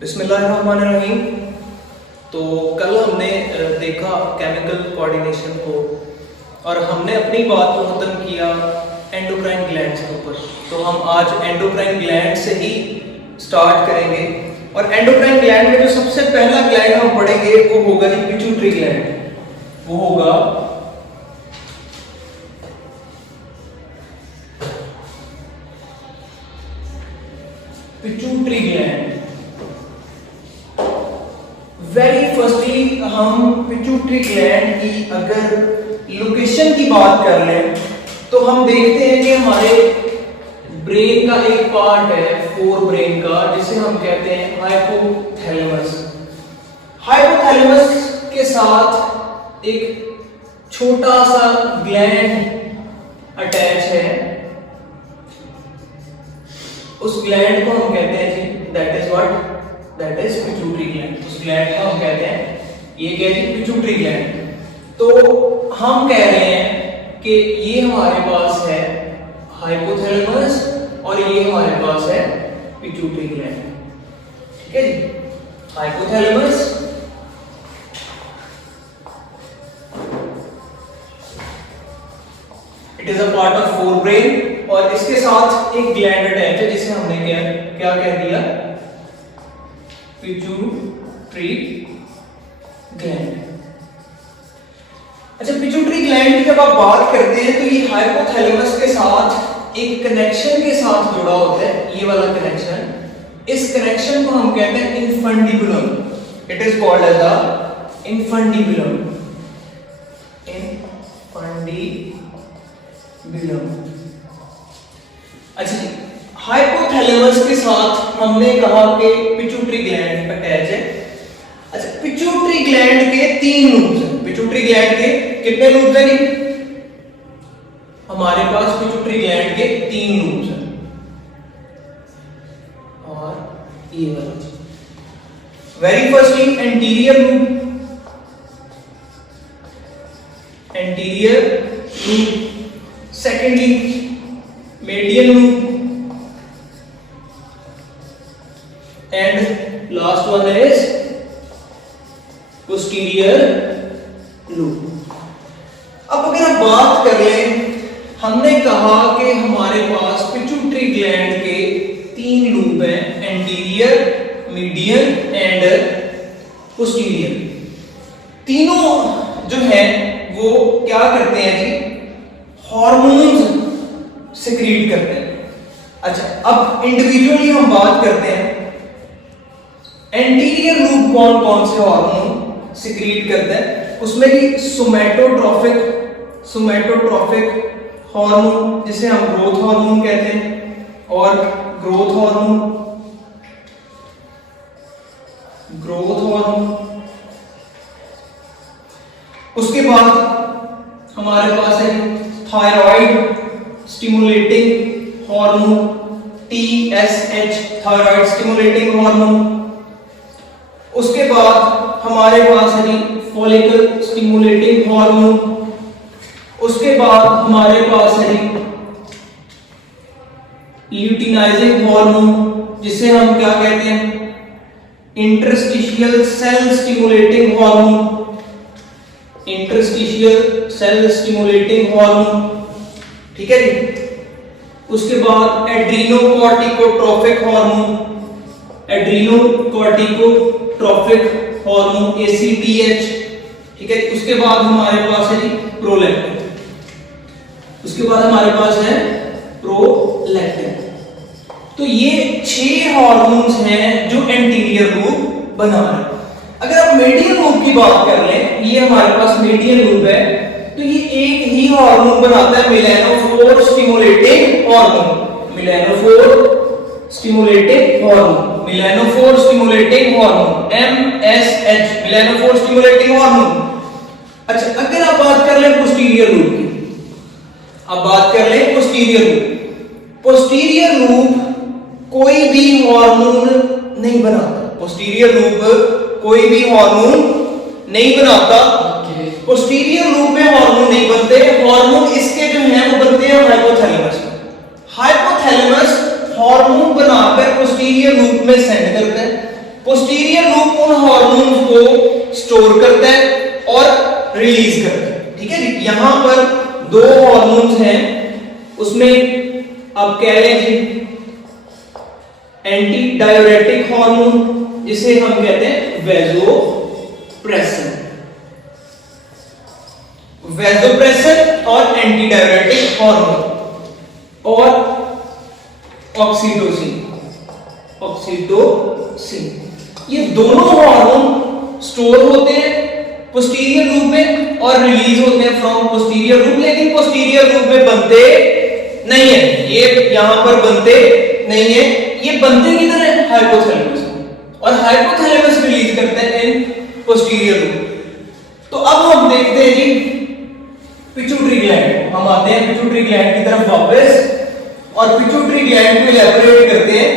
बिस्मिल्लाहिर्रहमानिर्रहीम। तो कल हमने देखा केमिकल कोऑर्डिनेशन को और हमने अपनी बात को ख़त्म किया एंडोक्राइन ग्लैंड्स के ऊपर। तो हम आज एंडोक्राइन ग्लैंड से ही स्टार्ट करेंगे और एंडोक्राइन ग्लैंड में जो सबसे पहला ग्लैंड हम पढ़ेंगे वो होगा जी पिट्यूटरी ग्लैंड। वो होगा पिट्यूटरी ग्लैंड। वेरी फर्स्टली हम पिट्यूटरी ग्लैंड की अगर लोकेशन की बात कर लें तो हम देखते हैं कि हमारे ब्रेन का एक पार्ट है फोर ब्रेन का जिसे हम कहते हैं हाइपोथैलेमस। हाइपोथैलेमस के साथ एक छोटा सा ग्लैंड अटैच है। उस ग्लैंड को हम कहते हैं जी that is what, that is pituitary gland. उस ग्लैंड को हम कहते हैं ये क्या जी पिट्यूटरी ग्लैंड। तो हम कह रहे हैं कि ये हमारे पास है हाइपोथैलेमस और ये हमारे पास है पिट्यूटरी ग्लैंड। ठीक है जी, hypothalamus it is a part of forebrain और इसके साथ एक ग्लैंड अटैच है जिसे हमने क्या कह दिया, पिट्यूटरी ग्लैंड। अच्छा, पिट्यूटरी ग्लैंड की जब आप बात करते हैं तो ये हाइपोथैलेमस के साथ एक कनेक्शन के साथ जुड़ा होता है, ये वाला कनेक्शन। इस कनेक्शन को हम कहते हैं infundibulum. It is called as the infundibulum. अच्छा जी, हाइपोथैलेमस के साथ हमने कहा कि पिट्यूटरी ग्लैंड अटैच है। अच्छा, पिट्यूटरी ग्लैंड के तीन लूब्स हैं। पिट्यूटरी ग्लैंड के कितने लूब्स हैं जी? हमारे पास पिट्यूटरी ग्लैंड के तीन लूब्स हैं और ये वाला very firstly anterior lube, anterior lube. Secondly medial lube and last one is posterior loop। अब अगर आप बात कर लें, हमने कहा कि हमारे पास पिट्यूटरी ग्लैंड के तीन लूप हैं, एंटीरियर, मीडियल एंड पोस्टीरियर। तीनों जो हैं वो क्या करते हैं जी, हार्मोन्स सिक्रीट करते हैं। अच्छा, अब इंडिविजुअली हम बात करते हैं एंटीरियर लूप कौन कौन से हार्मोन सिक्रीट करता है। उसमें भी सोमैटोट्रोफिक हार्मोन जिसे हम ग्रोथ हार्मोन कहते हैं और ग्रोथ हार्मोन उसके बाद हमारे पास है thyroid stimulating hormone, TSH, thyroid stimulating hormone. उसके बाद हमारे पास है फॉलिकल स्टिमुलेटिंग हार्मोन। उसके बाद हमारे पास है ल्यूटिनाइजिंग हार्मोन जिसे हम क्या कहते हैं, interstitial cell stimulating hormone, interstitial cell stimulating hormone. ठीक है जी। उसके बाद adrenocorticotrophic hormone, adrenocorticotrophic hormone ACTH। ठीक है। उसके बाद हमारे पास है प्रोलैक्टिन। उसके बाद हमारे पास है प्रोलैक्टिन। तो ये 6 हार्मोन्स हैं जो एंटीरियर लूप बना रहे हैं। अगर आप मीडियल लूप की बात कर लें, ये हमारे पास मीडियल लूप है, तो ये एक ही हार्मोन बनाता है, melanophore stimulating hormone. Melanophore stimulating hormone, melanophore stimulating hormone, MSH, melanophore stimulating hormone. अच्छा, अगर आप बात कर लें पोस्टीरियर लूप की, अब बात कर लें पोस्टीरियर लूप। पोस्टीरियर लूप कोई भी हार्मोन नहीं बनाता। पोस्टीरियर लूप कोई भी हार्मोन नहीं बनाता। पोस्टीरियर लूप में हार्मोन नहीं बनते। हार्मोन इसके जो हैं वो बनते हैं हाइपोथैलेमस में। हाइपोथैलेमस हार्मोन बनाकर पोस्टीरियर लूप में सेंड करता है। पोस्टीरियर लूप उन हार्मोन्स को स्टोर करता है और रिलीज करता है। ठीक है जी, यहां पर दो हार्मोन्स हैं, उसमें आप कह लें जी एंटी डाययूरेटिक हार्मोन जिसे हम कहते हैं वैसोप्रेसिन, वैसोप्रेसिन और एंटी डाययूरेटिक हार्मोन और ऑक्सीटोसिन, ऑक्सीटोसिन, ये दोनों हार्मोन स्टोर होते हैं पोस्टीरियर लूप में और रिलीज होते हैं फ्रॉम पोस्टीरियर लूप, लेकिन पोस्टीरियर लूप में बनते नहीं है, ये यहां पर बनते नहीं है, ये बनते किधर है? हाइपोथैलेमस में, और हाइपोथैलेमस रिलीज करते हैं इन पोस्टीरियर लूप। तो अब हम देखते हैं जी पिट्यूटरी ग्लैंड, हम आते हैं पिट्यूटरी ग्लैंड की तरफ वापस और पिट्यूटरी ग्लैंड को इलैबोरेट करते हैं।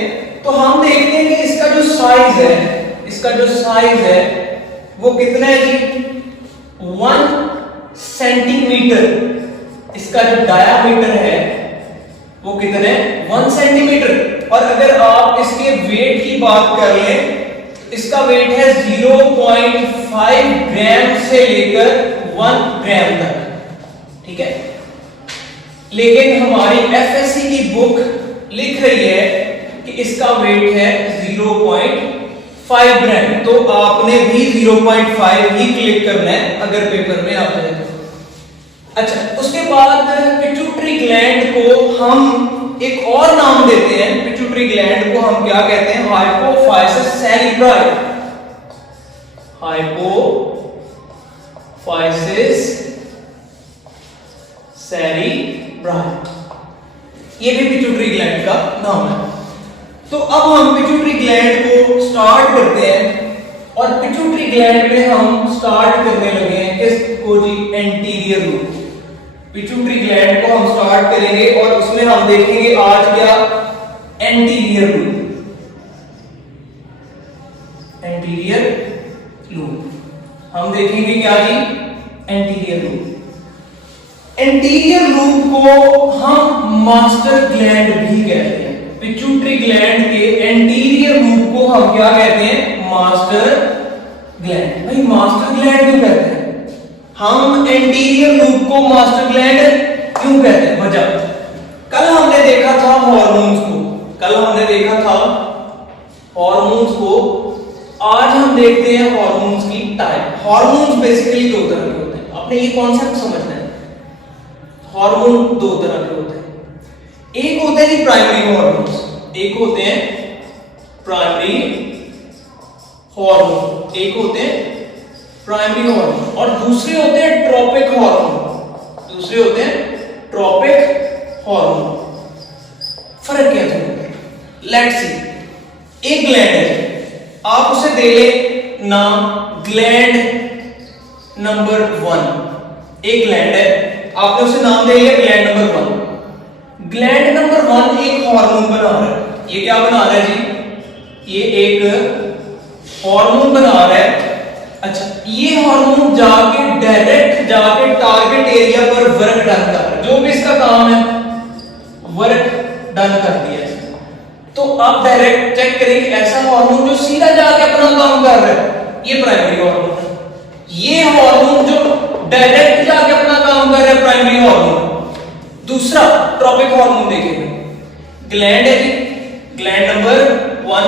तो हम देखते हैं कि इसका जो साइज है, इसका जो साइज है वो कितना है जी? 1 सेंटीमीटर, इसका जो डायामीटर है वो कितना है? 1 सेंटीमीटर। और अगर आप इसके वेट की बात कर लें, इसका वेट है 0.5 ग्राम से लेकर 1 ग्राम तक। ठीक है, लेकिन हमारी एफएससी की बुक लिख रही है कि इसका वेट है 0.5 ग्राम, तो आपने भी 0.5 ही क्लिक करना है अगर पेपर में आ जाए तो। अच्छा, उसके बाद पिट्यूटरी ग्लैंड को हम एक और नाम देते हैं, पिट्यूटरी ग्लैंड को हम क्या कहते हैं? हाइपोफाइसिस सेरिब्राई, हाइपोफाइसिस सेरिब्राई, ये भी पिट्यूटरी ग्लैंड का नाम है। तो अब हम पिट्यूटरी ग्लैंड को स्टार्ट करते हैं और पिट्यूटरी ग्लैंड में हम स्टार्ट करने लगे हैं किसको जी? Anterior lobe. पिट्यूटरी ग्लैंड को हम स्टार्ट करेंगे और उसमें हम देखेंगे आज क्या? एंटीरियर लूप, एंटीरियर लूप हम देखेंगे क्या जी? Anterior lobe. एंटीरियर लूप को हम मास्टर ग्लैंड भी कहते हैं। पिट्यूटरी ग्लैंड के एंटीरियर लूप को हम क्या कहते हैं? Master gland. भाई मास्टर ग्लैंड क्यों कहते हैं? हम एंटीरियर लूप को मास्टर ग्लैंड क्यों कहते हैं? वजह, कल हमने देखा था हार्मोन्स को, कल हमने देखा था हार्मोन्स को, आज हम देखते हैं हार्मोन्स की टाइप। हार्मोन्स बेसिकली दो तरह के होते हैं, आपने ये कॉन्सेप्ट समझना है। हार्मोन दो तरह के होते हैं, एक होते हैं जी प्राइमरी हार्मोन्स, एक होते हैं प्राइमरी हार्मोन, एक होते हैं प्राइमरी हार्मोन और दूसरे होते हैं ट्रॉपिक हार्मोन, दूसरे होते हैं ट्रॉपिक हार्मोन। फर्क क्या है? लेट्स सी, एक ग्लैंड है, आप उसे दे ले नाम ग्लैंड नंबर 1। एक ग्लैंड है, आपने उसे नाम दे लिया ग्लैंड नंबर 1। ग्लैंड नंबर 1 एक हार्मोन बना रहा है। ये क्या बना रहा है जी? ये एक हार्मोन बना रहा है। अच्छा, ये हार्मोन जाके डायरेक्ट जाके टारगेट एरिया पर वर्क डन कर रहा है, जो भी इसका काम है वर्क डन कर दिया। तो आप डायरेक्ट चेक करेंगे ऐसा हार्मोन जो सीधा जाके अपना काम कर रहा है, ये प्राइमरी हार्मोन है। ये हार्मोन जो डायरेक्ट जाके अपना काम कर रहा है, प्राइमरी हार्मोन। दूसरा ट्रॉपिक हार्मोन देखेंगे, ग्लैंड है जी, ग्लैंड नंबर 1,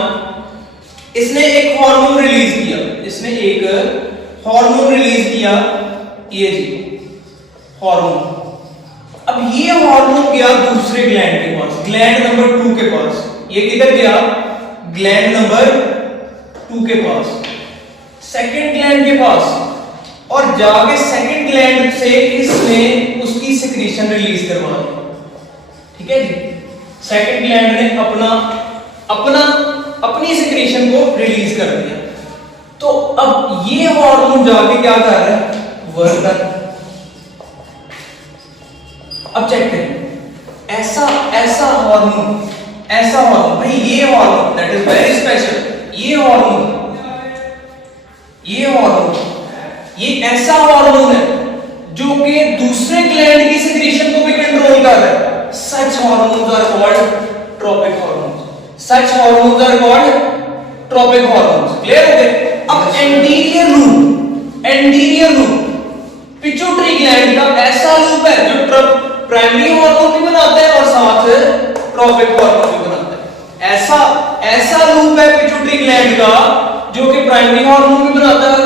इसने एक हार्मोन रिलीज किया, इसने एक हार्मोन रिलीज किया, ये जी हार्मोन। अब ये हार्मोन गया दूसरे ग्लैंड के पास, ग्लैंड नंबर 2 के पास। ये किधर गया? ग्लैंड नंबर 2 के पास, सेकंड ग्लैंड के पास, और जाके सेकंड ग्लैंड से इसने उसकी सिक्रीशन रिलीज करवा दी। ठीक है जी, सेकंड ग्लैंड ने अपनी सिक्रीशन को रिलीज कर दिया। तो अब ये हार्मोन जाके क्या कर रहा है? वर्क कर। अब चेक करें, ऐसा हार्मोन भाई, ये hormone that is very special. ये ऐसा हार्मोन है जो कि दूसरे ग्लैंड की सिक्रीशन को भी कंट्रोल कर रहा है। Such hormones are called tropic hormones, such hormones are called tropic hormones. Primary hormone भी बनाता है और साथ ट्रॉफिक हार्मोन भी बनाता है। ऐसा लूप है पिट्यूटरी ग्लैंड का जो कि प्राइमरी हार्मोन भी बनाता है,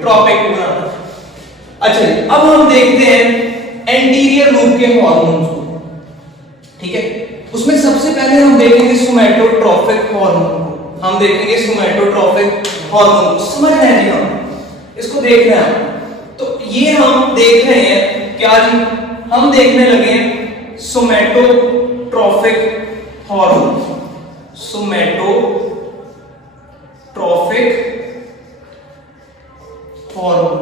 ट्रॉफिक भी बनाता है। अच्छा जी, अब हम देखते हैं एंटीरियर लूप के हार्मोन्स को, ठीक है। उसमें सबसे पहले हम देखेंगे सोमैटोट्रॉफिक हार्मोन को, हम देखेंगे सोमैटोट्रॉफिक हार्मोन को। समझ रहे हैं जी, हम इसको देख रहे हैं। तो ये हम देख रहे हैं क्या जी, हम देखने लगे हैं सोमैटोट्रॉफिक हार्मोन, सोमैटोट्रॉफिक हार्मोन,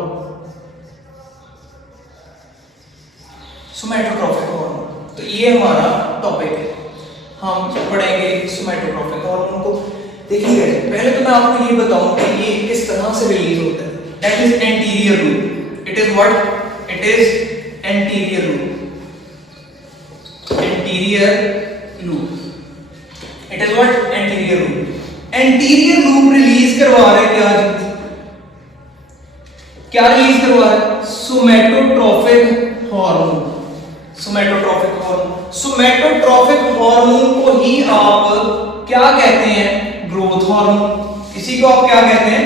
सोमैटोट्रॉफिक हार्मोन। तो ये हमारा टॉपिक है, हम पढ़ेंगे सोमैटोट्रॉफिक हार्मोन को। देखिए पहले तो मैं आपको ये बताऊं कि ये किस तरह से रिलीज होता है। That is anterior loop. It is what? It is anterior lobe, anterior loop. It is what? Anterior lobe. Anterior loop release करवा रहा है क्या? क्या रिलीज करवा रहा है? सोमैटोट्रॉफिक हार्मोन, सोमैटोट्रॉफिक हार्मोन। सोमैटोट्रॉफिक हार्मोन को ही आप क्या कहते हैं? Growth hormone. इसी को आप क्या कहते हैं?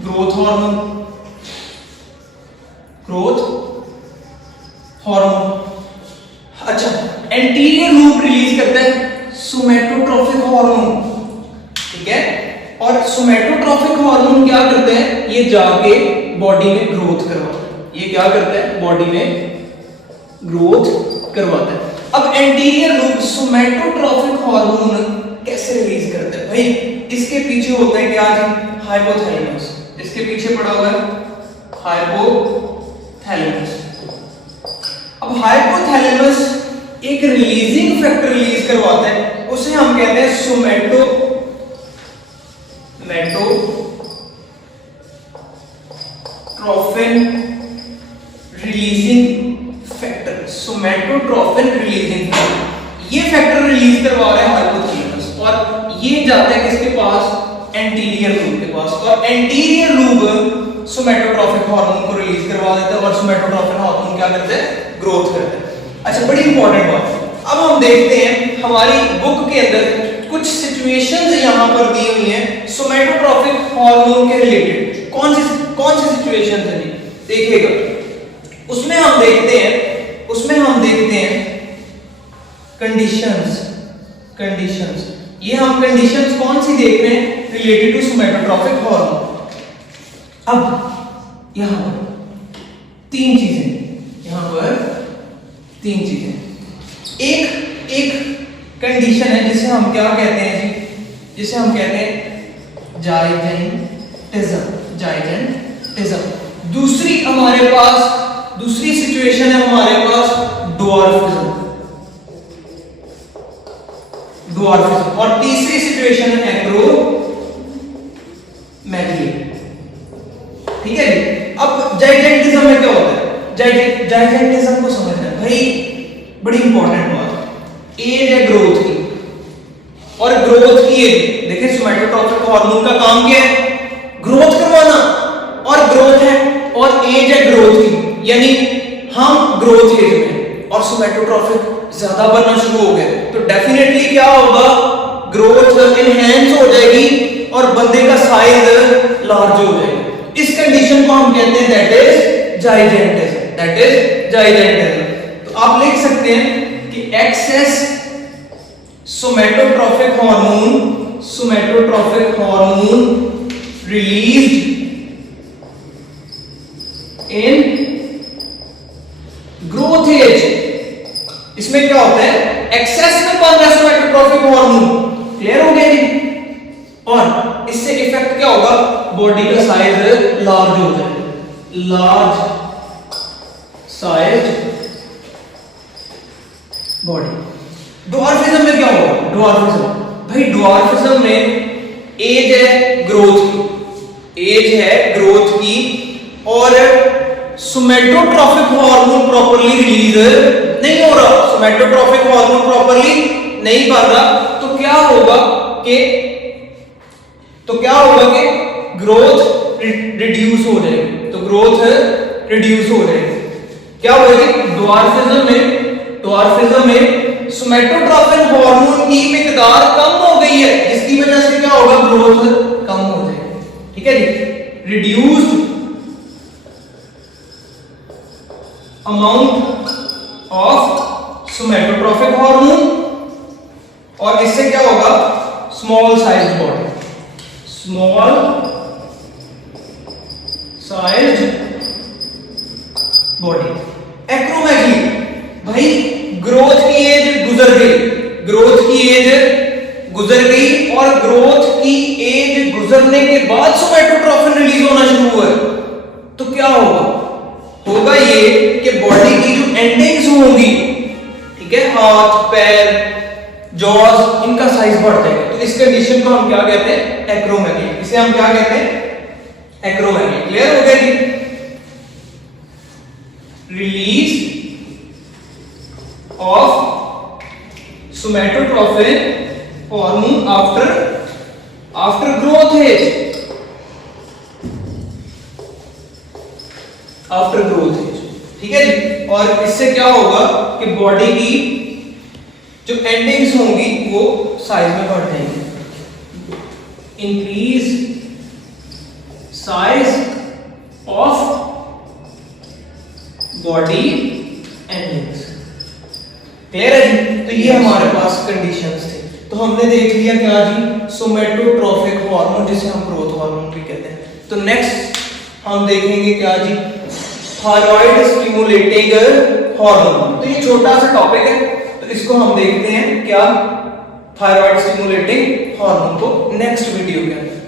Growth hormone, growth hormone. अच्छा, एंटीरियर लूप रिलीज करता है सोमैटोट्रॉफिक हार्मोन, ठीक है। और सोमैटोट्रॉफिक हार्मोन क्या करते हैं? ये जाके बॉडी में ग्रोथ करवाता है। ये क्या करता है? बॉडी में ग्रोथ करवाता है। अब एंटीरियर लूप सोमैटोट्रॉफिक हार्मोन कैसे रिलीज करता है? भाई इसके पीछे होता है क्या जी? हाइपोथैलेमस। इसके पीछे पड़ा हुआ है हाइपोथैलेमस। अब हाइपोथैलेमस एक रिलीजिंग फैक्टर रिलीज करवाता है, उसे हम कहते हैं सोमैटोट्रॉफिन रिलीजिंग फैक्टर, सोमैटोट्रॉफिन रिलीजिंग फैक्टर। ये फैक्टर रिलीज करवा रहा है हाइपोथैलेमस और ये जाता है किसके पास? एंटीरियर लूप के पास। और एंटीरियर लूप सोमैटोट्रॉफिक हार्मोन को रिलीज करवा देता है और सोमैटोट्रॉफिक हार्मोन क्या करता है? ग्रोथ करता है। अच्छा, बड़ी इंपॉर्टेंट बात। अब हम देखते हैं हमारी बुक के अंदर कुछ सिचुएशंस यहां पर दी हुई हैं सोमैटोट्रॉफिक हार्मोन के रिलेटेड। कौन सी सिचुएशंस है? देखिएगा, उसमें हम देखते हैं कंडीशंस। ये हम कंडीशंस कौन सी देख रहे हैं? Related to somatotrophic hormone. अब यहां पर तीन चीजें, एक कंडीशन है जिसे हम क्या कहते हैं जी? जिसे हम कहते हैं जाइजेंटिज्म। दूसरी सिचुएशन है हमारे पास ड्वार्फिज्म। और तीसरी सिचुएशन है एक्रोमेगली, ठीक है जी। अब जाइजेंटिज्म में क्या होता है? जाइजेंटिज्म को समझना है भाई, बड़ी इंपॉर्टेंट बात। एज है ग्रोथ की, और ग्रोथ की एज, देखिए सोमैटोट्रॉफिक हार्मोन का काम क्या है? ग्रोथ करवाना, और ग्रोथ है और एज है ग्रोथ की, यानी हम ग्रोथ एज में और सोमैटोट्रॉफिक ज्यादा बनना शुरू हो गए तो डेफिनेटली क्या होगा? ग्रोथ एनहांस हो जाएगी और बंदे का साइज लार्ज हो जाएगा। इस कंडीशन को हम कहते हैं दैट इज जाइजेंटिज्म। तो आप लिख सकते हैं कि excess somatotrophic hormone released in growth age. इसमें क्या होता है? एक्सेस में बन रहा है सोमैटोट्रॉफिक हार्मोन। क्लियर हो गया जी? और इससे इफेक्ट क्या होगा? बॉडी का साइज लार्ज हो जाएगा, लार्ज साइज बॉडी। ड्वार्फिज्म में क्या होगा? ड्वार्फिज्म में एज है ग्रोथ की और सोमैटोट्रॉफिक हार्मोन प्रॉपर्ली रिलीज नहीं हो रहा, सोमैटोट्रॉफिक हार्मोन प्रॉपर्ली नहीं बन रहा। तो क्या होगा कि ग्रोथ रिड्यूस हो जाएगी। क्या होगी? ड्वार्फिज्म ड्वार्फिज्म में सोमैटोट्रोफिन हार्मोन की मिकदार कम हो गई है, जिसकी वजह से क्या होगा, ग्रोथ कम हो जाएगी। ठीक है जी, रिड्यूस्ड अमाउंट ऑफ सोमैटोट्रोफिक हार्मोन, और इससे क्या होगा, small size body, small size body. Acromegaly, भाई ग्रोथ की एज गुजर गई, ग्रोथ की एज गुजर गई, और ग्रोथ की एज गुजरने के बाद सोमैटोट्रोफिन रिलीज होना शुरू हुआ है, तो क्या होगा, होगा ये कि बॉडी की जो एंडिंग्स होंगी, ठीक है, हाथ पैर जॉज, इनका साइज बढ़ जाएगा। तो इस कंडीशन को हम क्या कहते हैं, एक्रोमेगली। इसे हम क्या कहते हैं, एक्रोमेगली। क्लियर हो गया जी। Release of somatotrophin hormone after growth age, after growth age. ठीक है जी, और इससे क्या होगा कि बॉडी की जो एंडिंग्स होंगी वो साइज में बढ़ जाएंगी। Increase size of body endings. Clear है जी। तो ये हमारे पास कंडीशंस थे। तो हमने देख लिया क्या जी, सोमैटोट्रोफिक हार्मोन, जिसे हम ग्रोथ हार्मोन भी कहते हैं। तो नेक्स्ट हम देखेंगे क्या जी, थायराइड स्टिमुलेटिंग हार्मोन। तो ये छोटा सा टॉपिक है, तो इसको हम देखते हैं क्या, थायराइड स्टिमुलेटिंग हार्मोन को नेक्स्ट वीडियो के अंदर।